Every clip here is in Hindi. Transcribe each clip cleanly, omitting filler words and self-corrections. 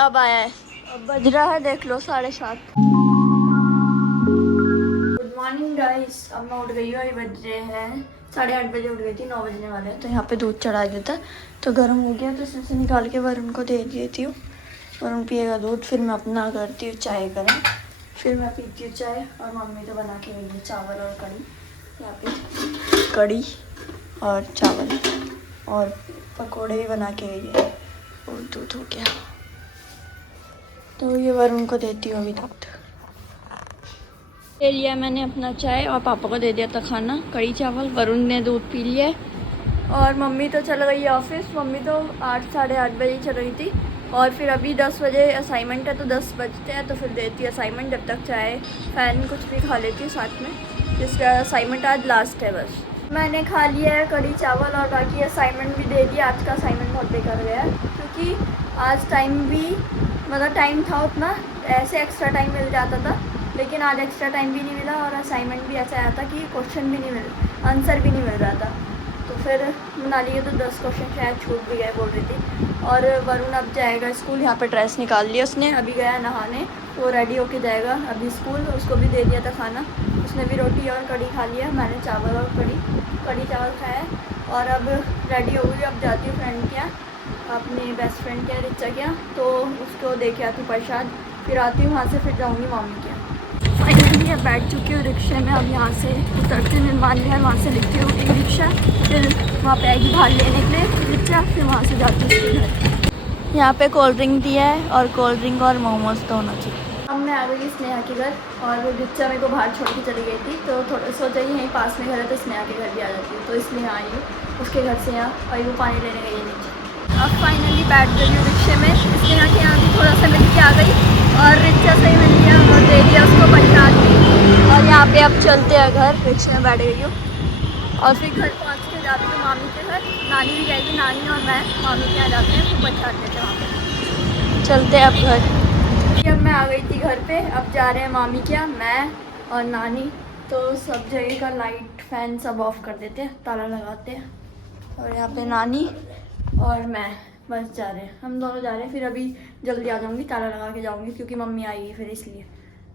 अब आया है, अब बज रहा है देख लो 7:30। गुड मॉर्निंग गाइस, अब मैं उठ गई हूँ। अभी बज रहे हैं 8:30 बजे, उठ गई थी, 9 बजने वाले हैं। तो यहाँ पे दूध चढ़ा देता तो गर्म हो गया, तो इसमें से निकाल के वरुण को दे देती हूँ। वरुण पिएगा दूध, फिर मैं अपना करती हूँ चाय गरम, फिर मैं पीती हूँ चाय। और मम्मी तो बना के गई है चावल और कढ़ी। यहाँ पे कढ़ी और चावल और पकोड़े भी बना के गई है, और दूध हो गया। तो ये वरुण को देती हूँ अभी दूध। ले लिया मैंने अपना चाय और पापा को दे दिया था खाना, कढ़ी चावल। वरुण ने दूध पी लिया और मम्मी तो चल गई ऑफिस। मम्मी तो 8 साढ़े 8 बजे चल रही थी, और फिर अभी 10 बजे असाइनमेंट है, तो 10 बजते हैं तो फिर देती है असाइनमेंट। जब तक चाय फैन कुछ भी खा लेती हूँ साथ में, इसका असाइनमेंट आज लास्ट है बस। मैंने खा लिया है कढ़ी चावल और बाकी असाइनमेंट भी दे दिया। आज का असाइनमेंट बहुत बेकार गया है, क्योंकि आज टाइम भी मतलब टाइम था उतना, ऐसे एक्स्ट्रा टाइम मिल जाता था, लेकिन आज एक्स्ट्रा टाइम भी नहीं मिला और असाइनमेंट भी ऐसा आया था कि क्वेश्चन भी नहीं मिल आंसर भी नहीं मिल रहा था। तो फिर मनाली के तो 10 क्वेश्चन शायद छूट भी गए बोल रही थी। और वरुण अब जाएगा स्कूल। यहाँ पे ड्रेस निकाल लिया उसने, अभी गया नहाने, वो रेडी होके जाएगा अभी स्कूल। उसको भी दे दिया था खाना, उसने भी रोटी और कढ़ी खा लिया। मैंने चावल और कढ़ी चावल खाया। और अब रेडी हो गई, अब जाती हूँ फ्रेंड के यहाँ, अपने बेस्ट फ्रेंड के यहाँ, रिचा के यहाँ, तो उसको दे के आती हूँ प्रसाद। फिर आती हूँ वहाँ से, फिर जाऊँगी मामी के यहाँ। फाइनली अब बैठ चुकी हूँ रिक्शे में। अब यहाँ से उतरती हूँ निर्माण विहार, वहाँ से लिखती हूँ ई रिक्शा, फिर वहाँ पे आएगी बाहर लेने के लिए रिक्शा, फिर वहाँ से जाती हूँ उसके घर। यहाँ पे कोल्ड ड्रिंक दिया है, और कोल्ड ड्रिंक और मोमोज तो होना चाहिए। अब मैं आ गई स्नेहा के घर, और रिक्शा मेरे को बाहर छोड़ के चली गई थी, तो थोड़ा सोचा कि यहीं पास में घर है तो स्नेहा के घर भी आ जाती हूँ, तो इसलिए आई हूँ उसके घर से यहाँ। और वो पानी लेने गई है नीचे। अब फाइनली बैठ गई हूँ रिक्शे में। स्नेहा के यहाँ भी थोड़ा सा मिल के आ गई, और रिक्शा से ही मिल लिया और दे दिया उसको प्रसाद भी। और यहाँ पे अब चलते हैं घर, रिक्शे में बैठ गई हूँ। और फिर घर पहुँच के जाती हूँ मामी के घर। नानी भी जाएगी, नानी और मैं मामी के यहाँ जाते हैं, फिर प्रसाद देते हैं वहाँ पे। चलते हैं अब घर। अब मैं आ गई थी घर पे, अब जा रहे हैं मामी के यहाँ, मैं और नानी। तो सब जगह का लाइट फैन सब ऑफ कर देते हैं, ताला लगाते हैं। और यहाँ पे नानी और मैं बस जा रहे हैं, हम दोनों जा रहे हैं। फिर अभी जल्दी आ जाऊँगी, ताला लगा के जाऊँगी, क्योंकि मम्मी आएगी फिर, इसलिए।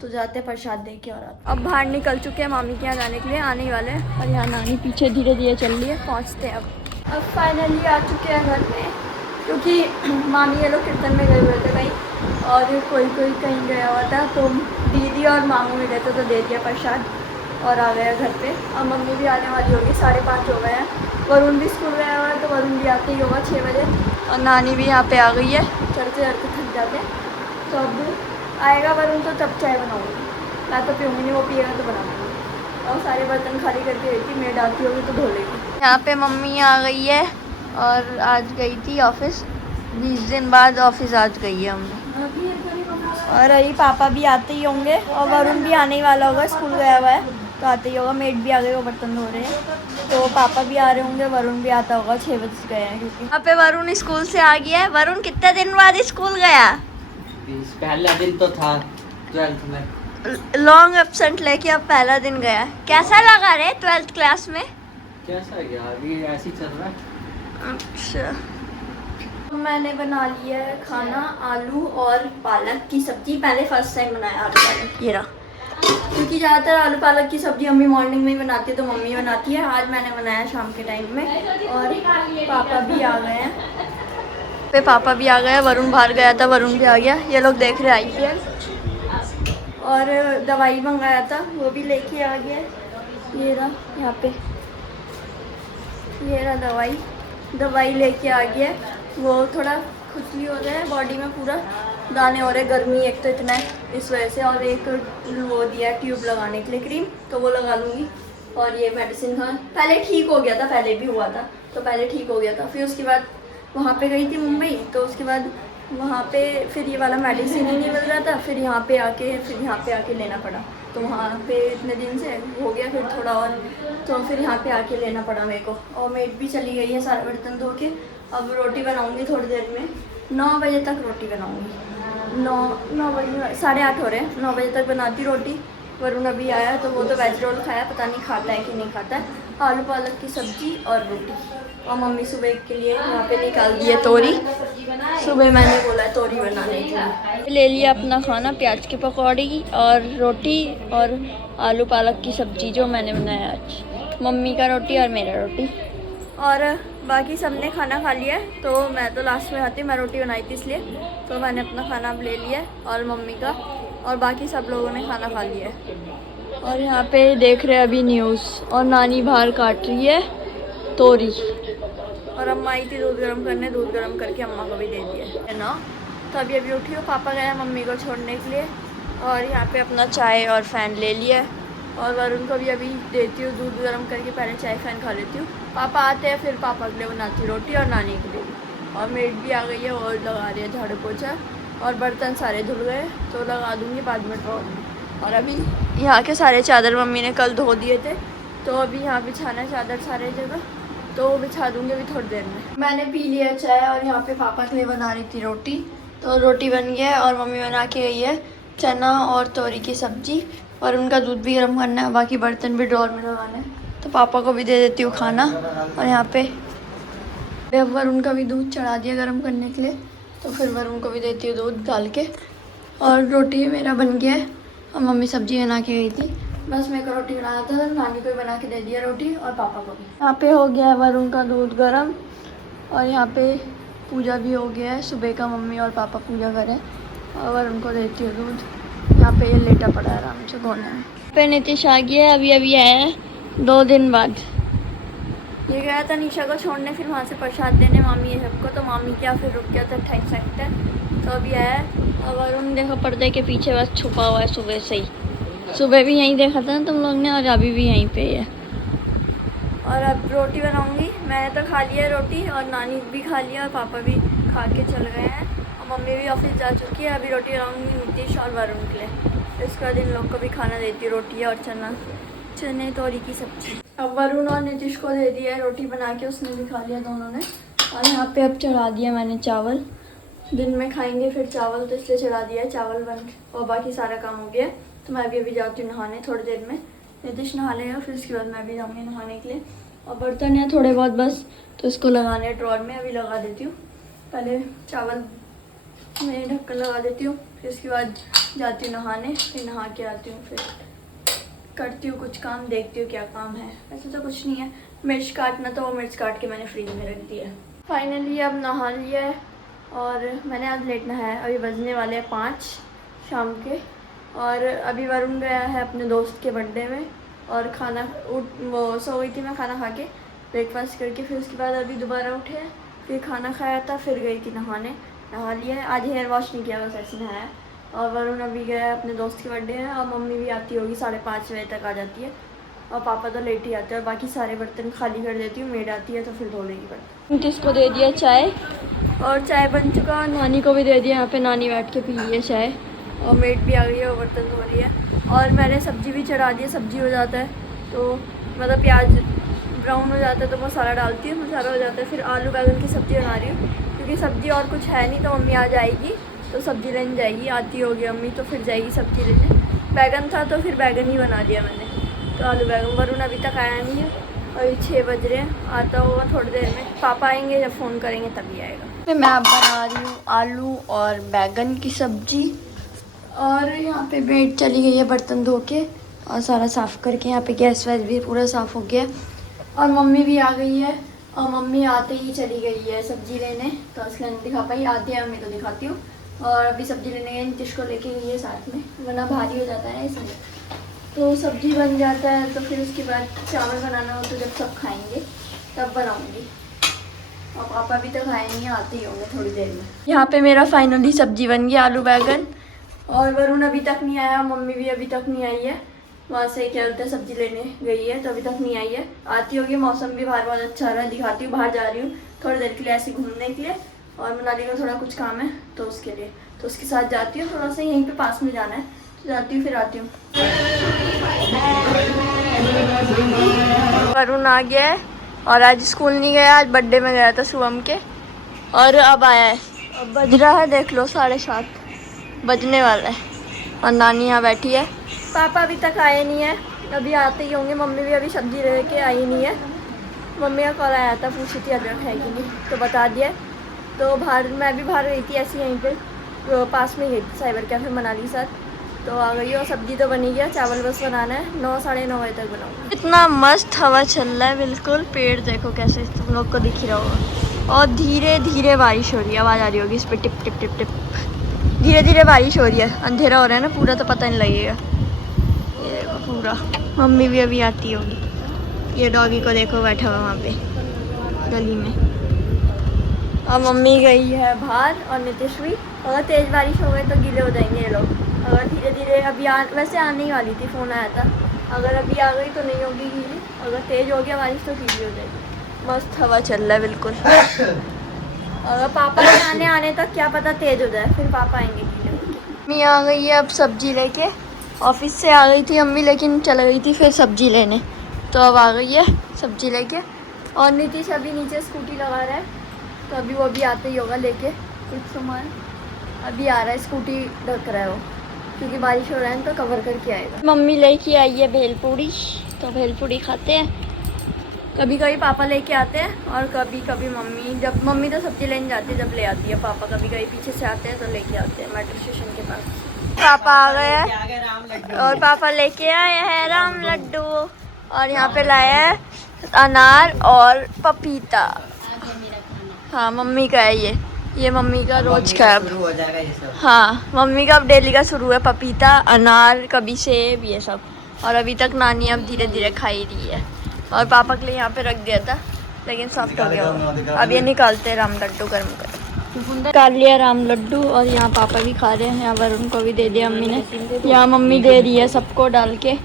तो जाते हैं प्रसाद दे के और आते। अब बाहर निकल चुके हैं मामी के यहाँ जाने के लिए, आने ही वाले हैं। और यहाँ नानी पीछे धीरे धीरे चल रही है, पहुँचते हैं अब फाइनली आ चुके हैं घर में, क्योंकि मामी ये लोग कीर्तन में गए हुए थे कहीं, और कोई कहीं गया हुआ था, तो दीदी और मामू मिले थे, तो दे दिया प्रसाद और आ गया घर पे। अब मम्मी भी आने वाली होगी, 5:30 हो गए हैं। वरुण भी स्कूल गया हुआ है, तो वरुण भी आते ही होगा 6 बजे। और नानी भी यहाँ पे आ गई है, चलते चलते थक जाते हैं। तो अब आएगा वरुण, तो तब चाय बनाऊँगी। मैं तो पीऊँगी नहीं, वो पिएगा तो बना दूँगी। और सारे बर्तन खाली करके गई थी, मेड आती होगी तो धो लेगी। यहाँ पे मम्मी आ गई है, और आज गई थी ऑफिस, 20 दिन बाद ऑफिस आज गई है मम्मी। और अभी पापा भी आते ही होंगे, और वरुण भी आने ही वाला होगा, स्कूल गया हुआ है तो आते ही होगा। मेड भी आ गई, वो बर्तन धो रहे हैं, तो पापा भी आ रहे होंगे। वरुण भी आता होगा, 6 बजे गए हैं, क्योंकि यहाँ पे वरुण स्कूल से आ गया है। वरुण कितने दिन बाद स्कूल गया? पहला दिन तो था 12th में, लॉन्ग एब्सेंट लेके अब पहला दिन गया। कैसा लगा रे 12th क्लास में? कैसा गया, अभी ऐसे ही चल रहा है। अच्छा, मैंने बना लिया है खाना, आलू और पालक की सब्जी। पहले फर्स्ट टाइम बनाया आलू पालक, ये रहा। क्योंकि ज़्यादातर आलू पालक की सब्जी मम्मी मॉर्निंग में ही बनाती है, तो मम्मी बनाती है। आज मैंने बनाया शाम के टाइम में। और पापा भी आ गए हैं, पापा भी आ गए। वरुण बाहर गया था, वरुण भी आ गया। ये लोग देख रहे IPL। और दवाई मंगाया था, वो भी लेके आ गया। ये रहा, यहाँ पे ये रहा दवाई लेके आ गया। वो थोड़ा खुजली हो रहा है बॉडी में, पूरा दाने हो रहे, गर्मी एक तो इतना है इस वजह से। और एक वो दिया ट्यूब लगाने के लिए क्रीम, तो वो लगा लूँगी। और ये मेडिसिन था, पहले ठीक हो गया था, पहले भी हुआ था तो पहले ठीक हो गया था। फिर उसके बाद वहाँ पे गई थी मुंबई, तो उसके बाद वहाँ पे फिर ये वाला मेडिसिन ही नहीं मिल रहा था। फिर यहाँ पे आके लेना पड़ा। तो वहाँ पे इतने दिन से हो गया, फिर थोड़ा और, तो फिर यहाँ पे आके लेना पड़ा मेरे को। और मेड भी चली गई है सारे बर्तन धो के। अब रोटी बनाऊँगी थोड़ी देर में, 9 बजे तक रोटी बनाऊँगी। 9 बजे 8:30 हो रहे हैं, 9 बजे तक बनाती रोटी। वरुण अभी आया, तो वो तो वेज रोल खाया, पता नहीं खाता है कि नहीं खाता है। आलू पालक की सब्जी और रोटी। और मम्मी सुबह के लिए यहाँ पे निकाल दी है तोरी। सुबह मैंने बोला है तोरी बनाने के लिए। ले लिया अपना खाना, प्याज की पकौड़ी और रोटी और आलू पालक की सब्जी जो मैंने बनाया आज। मम्मी का रोटी और मेरा रोटी। और बाकी सबने खाना खा लिया है, तो मैं तो लास्ट में आती, मैं रोटी बनाई थी इसलिए। तो मैंने अपना खाना अब ले लिया है और मम्मी का, और बाकी सब लोगों ने खाना खा लिया है। और यहाँ पे देख रहे हैं अभी न्यूज़, और नानी बाहर काट रही है तोरी। और अम्मा आई थी दूध गर्म करने, दूध गर्म करके अम्मा को भी दे दिया है ना। तो अभी उठी हो, पापा गए मम्मी को छोड़ने के लिए। और यहाँ पे अपना चाय और फ़ैन ले लिया है। और वरुण को भी अभी देती हूँ दूध गर्म करके, पहले चाय फ़ैन खा लेती हूँ। पापा आते हैं फिर पापा के लिए बनाती हूँ रोटी, और नानी के लिए। और मेड भी आ गई है और लगा रही है झाड़ू पोछा। और बर्तन सारे धुल गए तो लगा दूँगी बाद में ड्रॉर में। और अभी यहाँ के सारे चादर मम्मी ने कल धो दिए थे, तो अभी यहाँ बिछाना है चादर सारे जगह, तो बिछा दूँगी अभी थोड़ी देर में। मैंने पी लिया चाय और यहाँ पे पापा के लिए बना रही थी रोटी। तो रोटी बन गया है और मम्मी बना के गई है चना और तोरी की सब्जी। और उनका दूध भी गर्म करना है, बाकी बर्तन भी ड्रॉर में लगाना है, तो पापा को भी दे देती हूँ खाना। और यहाँ पे वरुण का भी दूध चढ़ा दिया गर्म करने के लिए, तो फिर वरुण को भी देती हूँ दूध डाल के। और रोटी मेरा बन गया है और मम्मी सब्जी बना के गई थी, बस मेरे को रोटी बनाना था, नानी को भी बना के दे दिया रोटी और पापा को भी। यहाँ पे हो गया है वरुण का दूध गर्म, और यहाँ पे पूजा भी हो गया है। सुबह का मम्मी और पापा पूजा करें और वरुण को देती हूँ दूध। यहाँ पे ये लेटा पड़ा है आराम से कोने में। पे नीतीश आ गया है, अभी आया है 2 दिन बाद। ये गया था निशा को छोड़ने, फिर वहाँ से प्रसाद देने मामी है सबको, तो मामी क्या फिर रुक गया था 28 सेक्टर, तो अभी आया है। और वरुण देखो पर्दे के पीछे बस छुपा हुआ है सुबह से ही। सुबह भी यहीं देखा था ना तुम लोग ने, और अभी भी यहीं पे है। और अब रोटी बनाऊंगी, मैंने तो खा लिया रोटी, और नानी भी खा लिया, और पापा भी खा के चल गए हैं, और मम्मी भी ऑफिस जा चुकी है। अभी रोटी बनाऊंगी नीतीश और वरुण के लिए। इसके बाद इन लोग को भी खाना देती हूँ, रोटी और चने तोरी की सब्जी। अब वरुण और नीतीश को दे दिया है रोटी बना के, उसने भी खा लिया दोनों ने। और यहाँ पे अब चढ़ा दिया मैंने चावल, दिन में खाएंगे फिर चावल, तो इसलिए चढ़ा दिया है चावल बन, और बाकी सारा काम हो गया। तो मैं अभी जाती हूँ नहाने थोड़ी देर में। नीतीश नहा लेगा, फिर उसके बाद मैं भी जाऊँगी नहाने के लिए। और बर्तन है थोड़े बहुत बस, तो इसको लगाने ड्रॉर में, अभी लगा देती हूँ। पहले चावल में ढक्कन लगा देती हूँ, फिर उसके बाद जाती हूँ नहाने, फिर नहा के आती हूँ, फिर करती हूँ कुछ काम, देखती हूँ क्या काम है। वैसे तो कुछ नहीं है, मिर्च काटना, तो वो मिर्च काट के मैंने फ्रीज में रख दिया है। फाइनली अब नहा लिया है, और मैंने आज लेट नहाया है। अभी बजने वाले हैं 5 शाम के। और अभी वरुण गया है अपने दोस्त के बर्थडे में, और खाना वो सो गई थी मैं खाना खा के, ब्रेकफास्ट करके। फिर उसके बाद अभी दोबारा उठे हैं, फिर खाना खाया था, फिर गई थी नहाने, नहा लिया है। आज हेयर वॉश नहीं किया, बस ऐसे नहाया। और वरुण अभी गया है अपने दोस्त के बर्थडे है, और मम्मी भी आती होगी 5:30 बजे तक आ जाती है, और पापा तो लेट ही आते हैं। और बाकी सारे बर्तन खाली कर देती हूँ, मेड आती है तो फिर धो लेगी बर्तन। किसको दे दिया चाय, और चाय बन चुका, नानी को भी दे दिया। यहाँ पे नानी बैठ के पी रही है चाय, और मेड भी आ गई है, वो बर्तन धो रही है। और मैंने सब्जी भी चढ़ा दी है, सब्जी हो जाता है तो मतलब प्याज ब्राउन हो जाता है तो मसाला डालती हूँ, मसाला हो जाता है, फिर आलू बैंगन की सब्ज़ी बना रही हूँ, क्योंकि सब्ज़ी और कुछ है नहीं। तो मम्मी आ जाएगी तो सब्ज़ी लेने जाएगी, आती होगी मम्मी तो फिर जाएगी सब्ज़ी लेने। बैगन था तो फिर बैगन ही बना दिया मैंने, तो आलू बैगन। वरुण अभी तक आया नहीं है, अभी 6 बज रहे हैं, आता होगा थोड़ी देर में। पापा आएंगे, जब फ़ोन करेंगे तभी आएगा। फिर मैं अब बना रही हूँ आलू और बैगन की सब्ज़ी। और यहाँ पे बेड चली गई है बर्तन धो के और सारा साफ़ करके। यहाँ पे गैस वैस भी पूरा साफ़ हो गया। और मम्मी भी आ गई है, और मम्मी आते ही चली गई है सब्ज़ी लेने, तो इसलिए नहीं दिखा पाई। आती है मम्मी तो दिखाती हूँ। और अभी सब्ज़ी लेने गई, नीतीश को लेके गई है साथ में, वरना भारी हो जाता है इसलिए। तो सब्ज़ी बन जाता है, तो फिर उसके बाद चावल बनाना हो तो जब सब खाएँगे तब बनाऊँगी। और पापा भी तो खाए नहीं, आते ही होंगे थोड़ी देर में। यहाँ पे मेरा फाइनली सब्ज़ी बन गई, आलू बैगन। और वरुण अभी तक नहीं आया, मम्मी भी अभी तक नहीं आई है, वहाँ से क्या बोलते हैं सब्ज़ी लेने गई है, तो अभी तक नहीं आई है। आती होगी, मौसम भी बाहर बहुत अच्छा रहा है, दिखाती हूँ। बाहर जा रही हूँ थोड़ी देर के लिए ऐसे घूमने के लिए, और मनाली का थोड़ा कुछ काम है तो उसके लिए, तो उसके साथ जाती हूँ। थोड़ा सा यहीं पे पास में जाना है तो जाती हूँ, फिर आती हूँ। वरुण आ गया है, और आज स्कूल नहीं गया, आज बर्थडे में गया था शुभम के, और अब आया है। अब बज रहा है देख लो 7:30 बजने वाला है, और नानी यहाँ बैठी है। पापा अभी तक आए नहीं है, अभी आते ही होंगे। मम्मी भी अभी सब्जी लेके आई नहीं है। मम्मी का कॉल आया था, पूछी थी अदरक है कि नहीं, तो बता दिया। तो बाहर मैं भी बाहर गई थी ऐसे यहीं पे पास में गई थी साइबर कैफे मनाली साथ, तो आ गई। और सब्जी तो बनी गया, चावल बस बनाना है। 9 साढ़े 9 बजे तक बनाऊँगी। इतना मस्त हवा चल रहा है बिल्कुल। पेड़ देखो कैसे तुम लोग को दिख रहा होगा। और धीरे धीरे बारिश हो रही है, आवाज़ आ रही होगी इस पर टिप टिप टिप टिप। धीरे धीरे बारिश हो रही है, अंधेरा हो रहा है ना पूरा, तो पता नहीं लगेगा। ये देखो पूरा। मम्मी भी अभी आती होगी। ये डॉगी को देखो बैठा हुआ वहाँ पे गली में। और मम्मी गई है बाहर और नितिश भी। अगर तेज़ बारिश हो गई तो गीले हो जाएंगे ये लोग। अगर धीरे धीरे अभी वैसे आने ही वाली थी, फ़ोन आया था। अगर अभी आ गई तो नहीं होगी गीली, अगर तेज़ हो गया बारिश तो गीली हो जाएगी। मस्त हवा चल रहा है बिल्कुल। अगर पापा के आने तक क्या पता तेज़ हो जाए, फिर पापा आएंगे गीले होके। मम्मी आ गई है अब सब्जी लेके। ऑफिस से आ गई थी अम्मी, लेकिन चल गई थी फिर सब्जी लेने, तो अब आ गई है सब्जी लेके। और नीतीश अभी नीचे स्कूटी लगा रहा है, तो अभी वो भी आते ही होगा लेके कुछ सामान। अभी आ रहा है, स्कूटी ढक रहा है वो, क्योंकि बारिश हो रहा है तो कवर करके आएगा। मम्मी लेके आई है भेलपूड़ी, तो भेलपूड़ी खाते हैं। कभी कभी पापा लेके आते हैं और कभी कभी मम्मी। जब मम्मी तो सब्जी लेने जाती है जब ले आती है, पापा कभी कभी पीछे से आते हैं तो लेके आते हैं मेट्रो स्टेशन के पास। पापा आ गए हैं और पापा लेके आए हैं राम लड्डू। और यहाँ पे लाया है अनार और पपीता। हाँ मम्मी का है ये मम्मी का रोज का अब शुरू हो जाएगा ये सब। हाँ मम्मी का अब डेली का शुरू है, पपीता अनार कभी सेब ये सब। और अभी तक नानी अब धीरे धीरे खा ही रही है। और पापा के लिए यहाँ पे रख दिया था, लेकिन सॉफ्ट हो गया होगा। अब ये निकालते हैं राम लड्डू गर्म कर। निकाल लिया राम लड्डू। और यहाँ पापा भी खा रहे हैं, यहाँ वरुण को भी दे दिया अम्मी ने। यहाँ मम्मी दे रही है सबको डाल के।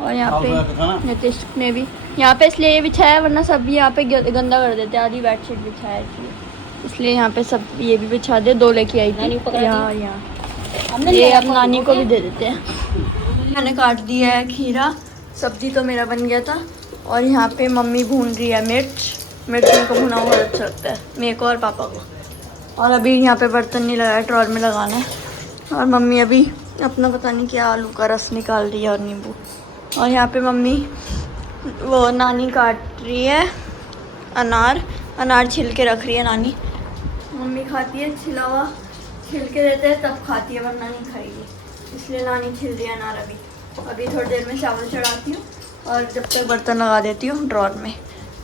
और यहाँ पे नितिश ने भी यहाँ पे इसलिए ये बिछाया है, वरना सब यहाँ पे गंदा कर देते। आधी बेडशीट बिछाया है इसलिए यहाँ पे सब ये भी बिछा दे। 2 लेके आई थी यहाँ ये अब नानी को भी दे देते हैं। मैंने काट दिया है खीरा, सब्जी तो मेरा बन गया था। और यहाँ पे मम्मी भून रही है मिर्च मेरे को भुना हुआ अच्छा लगता है मेरे को और पापा को। और अभी यहाँ पे बर्तन नहीं लगाया, ड्रॉर में लगाना है। और मम्मी अभी अपना पता नहीं क्या आलू का रस निकाल रही है और नींबू। और यहाँ पे मम्मी वो नानी काट रही है अनार छिल के रख रही है नानी। मम्मी खाती है छिला हुआ, छिल के देते हैं तब खाती है, वरना नहीं खाएगी, इसलिए नानी छिल रही है अनार। अभी थोड़ी देर में चावल चढ़ाती हूँ और जब तक बर्तन लगा देती हूँ ड्रॉर में।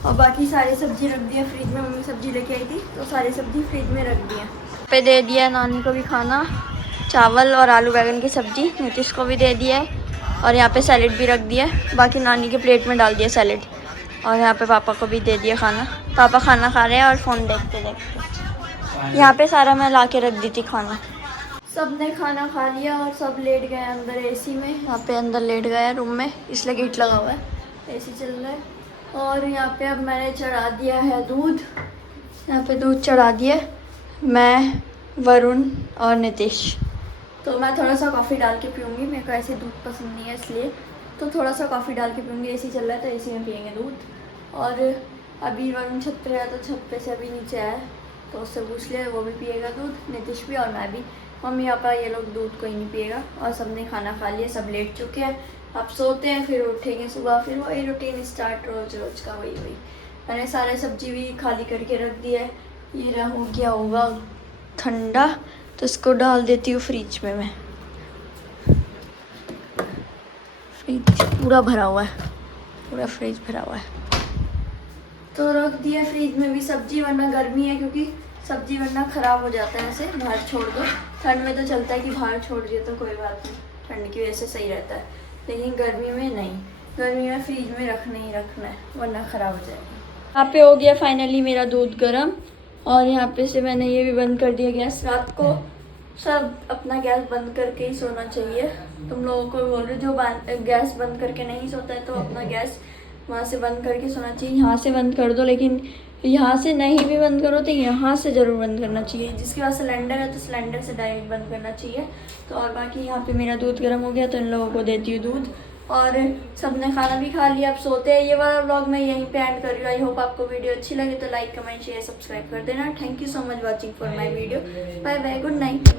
और बाकी सारी सब्जी रख दिया फ्रिज में। मम्मी सब्जी लेके आई थी तो सारी सब्जी फ्रिज में रख दिया। पे दे दिया नानी को भी खाना, चावल और आलू बैंगन की सब्जी। नीतीश को भी दे दिया है। और यहाँ पे सैलेड भी रख दिया है, बाकी नानी के प्लेट में डाल दिया सैलेड। और यहाँ पे पापा को भी दे दिया खाना। पापा खाना खा रहे हैं और फ़ोन देखते देखते। यहाँ पे सारा मैं ला के रख दी थी खाना। सब ने खाना खा लिया और सब लेट गए अंदर एसी में। यहाँ पे अंदर लेट गए रूम में, इसलिए गेट लगा हुआ है, एसी चल रहा है। और यहाँ पे अब मैंने चढ़ा दिया है दूध। यहाँ पे दूध चढ़ा दिया मैं, वरुण और नितिश। तो मैं थोड़ा सा कॉफ़ी डाल के पीऊँगी, मेरे को ऐसे दूध पसंद नहीं है इसलिए तो थोड़ा सा कॉफ़ी डाल के पीऊँगी। एसी चल रहा है तो एसी में पियेंगे दूध। और अभी वरुण छत पे है तो छत पे से अभी नीचे आया तो उससे पूछ लिया, वो भी पिएगा दूध, नितिश भी और मैं भी। मम्मी पापा ये लोग दूध कोई नहीं पिएगा। और सब ने खाना खा लिया, सब लेट चुके हैं। अब सोते हैं, फिर उठेंगे सुबह, फिर वही रूटीन स्टार्ट रोज का वही। मैंने सारे सब्जी भी खाली करके रख दिया है। ये हो गया होगा ठंडा तो इसको डाल देती हूँ फ्रिज में। मैं फ्रिज पूरा भरा हुआ है, पूरा फ्रिज भरा हुआ है तो रख दिया फ्रिज में भी सब्जी, वरना गर्मी है क्योंकि सब्जी वरना ख़राब हो जाता है। ऐसे बाहर छोड़ दो, ठंड में तो चलता है कि बाहर छोड़ दिए तो कोई बात नहीं, ठंड की वजह से सही रहता है। लेकिन गर्मी में नहीं, गर्मी में फ्रिज में रखना ही रखना है वरना ख़राब हो जाएगा। यहाँ पे हो गया फाइनली मेरा दूध गर्म। और यहाँ पे से मैंने ये भी बंद कर दिया गैस। रात को सब अपना गैस बंद करके ही सोना चाहिए। तुम लोगों को बोल रहे जो गैस बंद करके नहीं सोता है तो अपना गैस वहाँ से बंद करके सोना चाहिए। यहाँ से बंद कर दो, लेकिन यहाँ से नहीं भी बंद करो तो यहाँ से ज़रूर बंद करना चाहिए। जिसके पास सिलेंडर है तो सिलेंडर से डायरेक्ट बंद करना चाहिए। तो और बाकी यहाँ पे मेरा दूध गर्म हो गया तो इन लोगों को देती हूँ दूध। और सबने खाना भी खा लिया, अब सोते हैं। ये वाला व्लॉग मैं यहीं पे एंड कर रही हूँ। आई होप आपको वीडियो अच्छी लगे तो लाइक कमेंट शेयर सब्सक्राइब कर देना। Thank you so much watching for my video. Bye bye, good night.